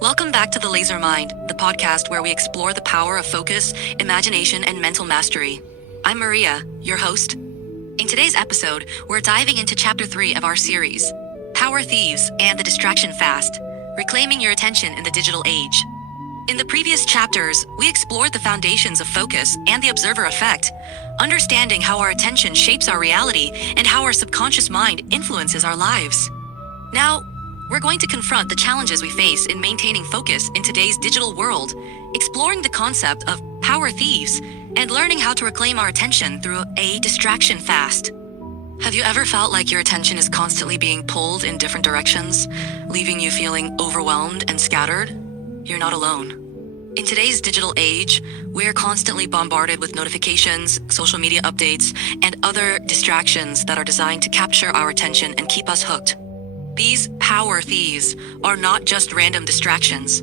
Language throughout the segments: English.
Welcome back to The Laser Mind, the podcast where we explore the power of focus, imagination, and mental mastery. I'm Maria, your host. In today's episode, we're diving into Chapter 3 of our series, Power Thieves and the Distraction Fast, Reclaiming Your Attention in the Digital Age. In the previous chapters, we explored the foundations of focus and the observer effect, understanding how our attention shapes our reality and how our subconscious mind influences our lives. Now, we're going to confront the challenges we face in maintaining focus in today's digital world, exploring the concept of power thieves, and learning how to reclaim our attention through a distraction fast. Have you ever felt like your attention is constantly being pulled in different directions, leaving you feeling overwhelmed and scattered? You're not alone. In today's digital age, we're constantly bombarded with notifications, social media updates, and other distractions that are designed to capture our attention and keep us hooked. These power thieves are not just random distractions.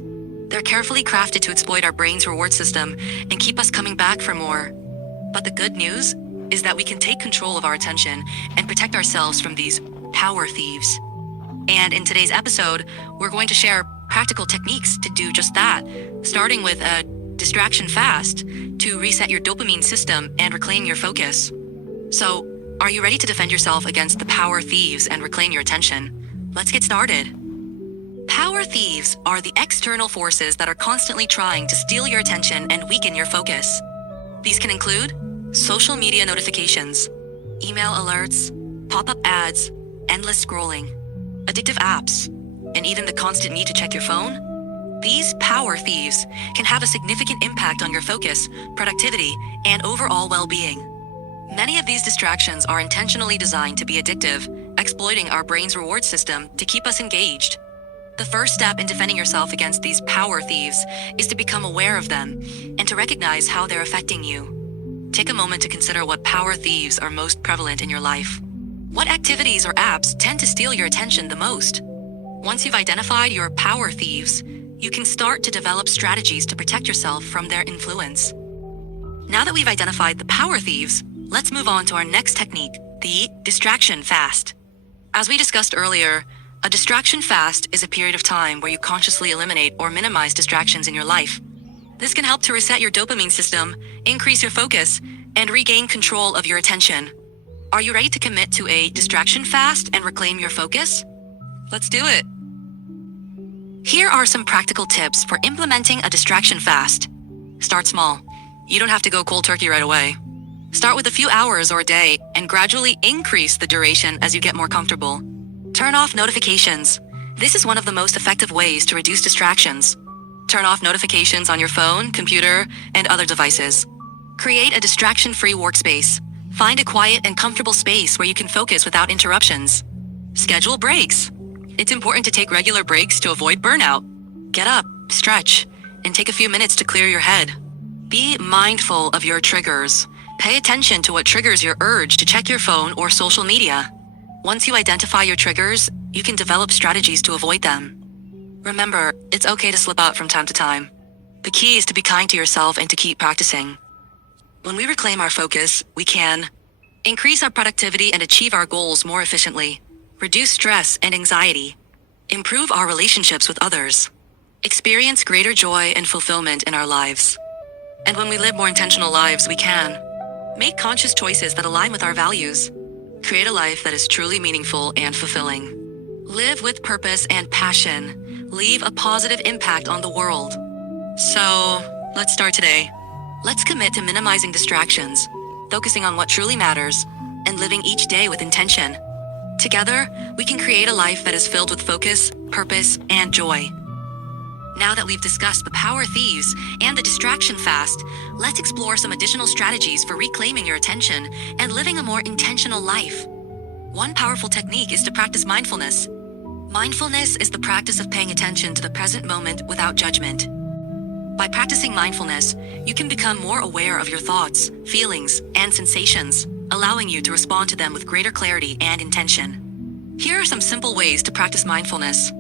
They're carefully crafted to exploit our brain's reward system and keep us coming back for more. But the good news is that we can take control of our attention and protect ourselves from these power thieves. And in today's episode, we're going to share practical techniques to do just that, starting with a distraction fast to reset your dopamine system and reclaim your focus. So, are you ready to defend yourself against the power thieves and reclaim your attention? Let's get started. Power thieves are the external forces that are constantly trying to steal your attention and weaken your focus. These can include social media notifications, email alerts, pop-up ads, endless scrolling, addictive apps, and even the constant need to check your phone. These power thieves can have a significant impact on your focus, productivity, and overall well-being. Many of these distractions are intentionally designed to be addictive, exploiting our brain's reward system to keep us engaged. The first step in defending yourself against these power thieves is to become aware of them and to recognize how they're affecting you. Take a moment to consider what power thieves are most prevalent in your life. What activities or apps tend to steal your attention the most? Once you've identified your power thieves, you can start to develop strategies to protect yourself from their influence. Now that we've identified the power thieves, let's move on to our next technique, the distraction fast. As we discussed earlier, a distraction fast is a period of time where you consciously eliminate or minimize distractions in your life. This can help to reset your dopamine system, increase your focus, and regain control of your attention. Are you ready to commit to a distraction fast and reclaim your focus? Let's do it. Here are some practical tips for implementing a distraction fast. Start small. You don't have to go cold turkey right away. Start with a few hours or a day and gradually increase the duration as you get more comfortable. Turn off notifications. This is one of the most effective ways to reduce distractions. Turn off notifications on your phone, computer, and other devices. Create a distraction-free workspace. Find a quiet and comfortable space where you can focus without interruptions. Schedule breaks. It's important to take regular breaks to avoid burnout. Get up, stretch, and take a few minutes to clear your head. Be mindful of your triggers. Pay attention to what triggers your urge to check your phone or social media. Once you identify your triggers, you can develop strategies to avoid them. Remember, it's okay to slip out from time to time. The key is to be kind to yourself and to keep practicing. When we reclaim our focus, we can increase our productivity and achieve our goals more efficiently, reduce stress and anxiety, improve our relationships with others, experience greater joy and fulfillment in our lives. And when we live more intentional lives, we can make conscious choices that align with our values, create a life that is truly meaningful and fulfilling, live with purpose and passion, leave a positive impact on the world. So, let's start today. Let's commit to minimizing distractions, focusing on what truly matters, and living each day with intention. Together, we can create a life that is filled with focus, purpose, and joy. Now that we've discussed the power thieves and the distraction fast, let's explore some additional strategies for reclaiming your attention and living a more intentional life. One powerful technique is to practice mindfulness. Mindfulness is the practice of paying attention to the present moment without judgment. By practicing mindfulness, you can become more aware of your thoughts, feelings, and sensations, allowing you to respond to them with greater clarity and intention. Here are some simple ways to practice mindfulness.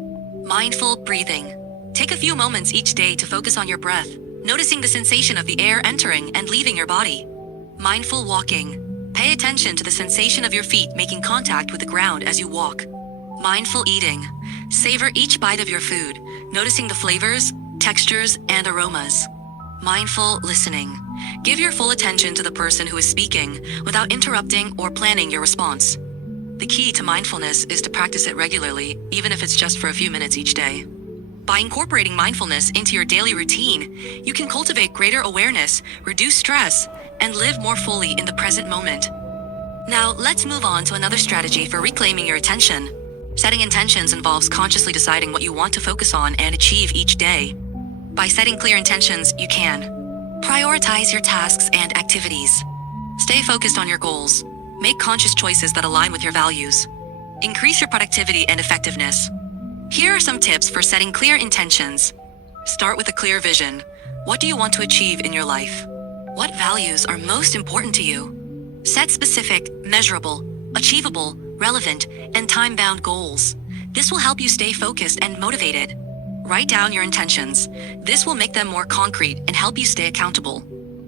Mindful breathing. Take a few moments each day to focus on your breath, noticing the sensation of the air entering and leaving your body. Mindful walking. Pay attention to the sensation of your feet making contact with the ground as you walk. Mindful eating. Savor each bite of your food, noticing the flavors, textures, and aromas. Mindful listening. Give your full attention to the person who is speaking without interrupting or planning your response. The key to mindfulness is to practice it regularly, even if it's just for a few minutes each day. By incorporating mindfulness into your daily routine, you can cultivate greater awareness, reduce stress, and live more fully in the present moment. Now, let's move on to another strategy for reclaiming your attention. Setting intentions involves consciously deciding what you want to focus on and achieve each day. By setting clear intentions, you can prioritize your tasks and activities. Stay focused on your goals. Make conscious choices that align with your values. Increase your productivity and effectiveness. Here are some tips for setting clear intentions. Start with a clear vision. What do you want to achieve in your life? What values are most important to you? Set specific, measurable, achievable, relevant, and time-bound goals. This will help you stay focused and motivated. Write down your intentions. This will make them more concrete and help you stay accountable.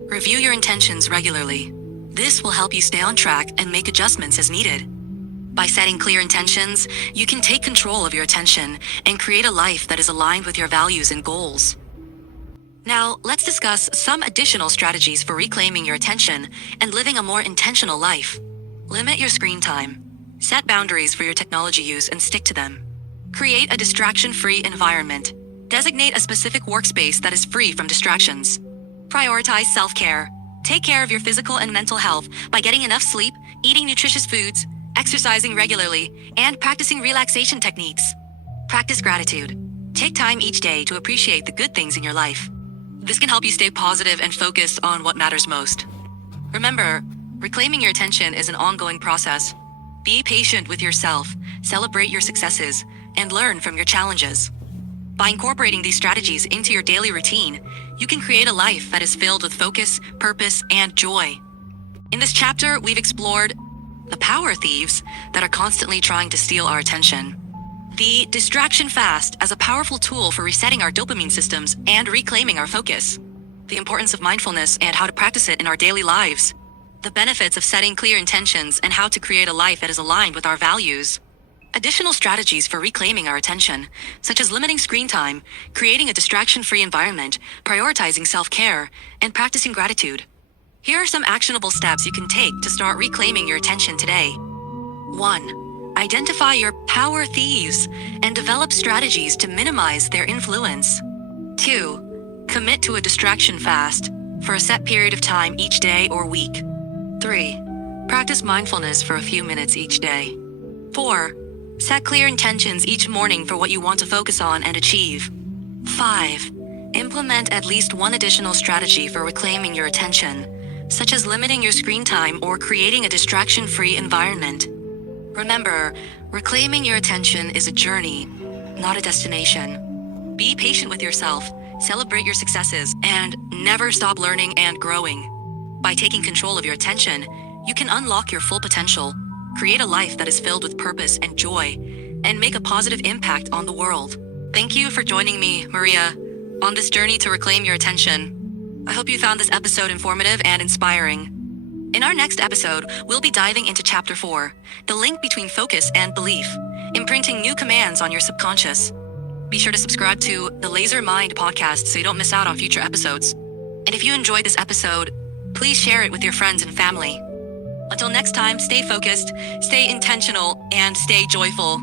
Review your intentions regularly. This will help you stay on track and make adjustments as needed. By setting clear intentions, you can take control of your attention and create a life that is aligned with your values and goals. Now, let's discuss some additional strategies for reclaiming your attention and living a more intentional life. Limit your screen time. Set boundaries for your technology use and stick to them. Create a distraction-free environment. Designate a specific workspace that is free from distractions. Prioritize self-care. Take care of your physical and mental health by getting enough sleep, eating nutritious foods, exercising regularly, and practicing relaxation techniques. Practice gratitude. Take time each day to appreciate the good things in your life. This can help you stay positive and focused on what matters most. Remember, reclaiming your attention is an ongoing process. Be patient with yourself, celebrate your successes, and learn from your challenges. By incorporating these strategies into your daily routine, you can create a life that is filled with focus, purpose, and joy. In this chapter, we've explored the power thieves that are constantly trying to steal our attention. The distraction fast as a powerful tool for resetting our dopamine systems and reclaiming our focus. The importance of mindfulness and how to practice it in our daily lives. The benefits of setting clear intentions and how to create a life that is aligned with our values. Additional strategies for reclaiming our attention, such as limiting screen time, creating a distraction-free environment, prioritizing self-care, and practicing gratitude. Here are some actionable steps you can take to start reclaiming your attention today. 1. Identify your power thieves and develop strategies to minimize their influence. 2. Commit to a distraction fast for a set period of time each day or week. 3. Practice mindfulness for a few minutes each day. 4. Set clear intentions each morning for what you want to focus on and achieve. 5. Implement at least one additional strategy for reclaiming your attention, such as limiting your screen time or creating a distraction-free environment. Remember, reclaiming your attention is a journey, not a destination. Be patient with yourself, celebrate your successes, and never stop learning and growing. By taking control of your attention, you can unlock your full potential, create a life that is filled with purpose and joy, and make a positive impact on the world. Thank you for joining me, Maria, on this journey to reclaim your attention. I hope you found this episode informative and inspiring. In our next episode, we'll be diving into Chapter 4, the link between focus and belief, imprinting new commands on your subconscious. Be sure to subscribe to the Laser Mind podcast so you don't miss out on future episodes. And if you enjoyed this episode, please share it with your friends and family. Until next time, stay focused, stay intentional, and stay joyful.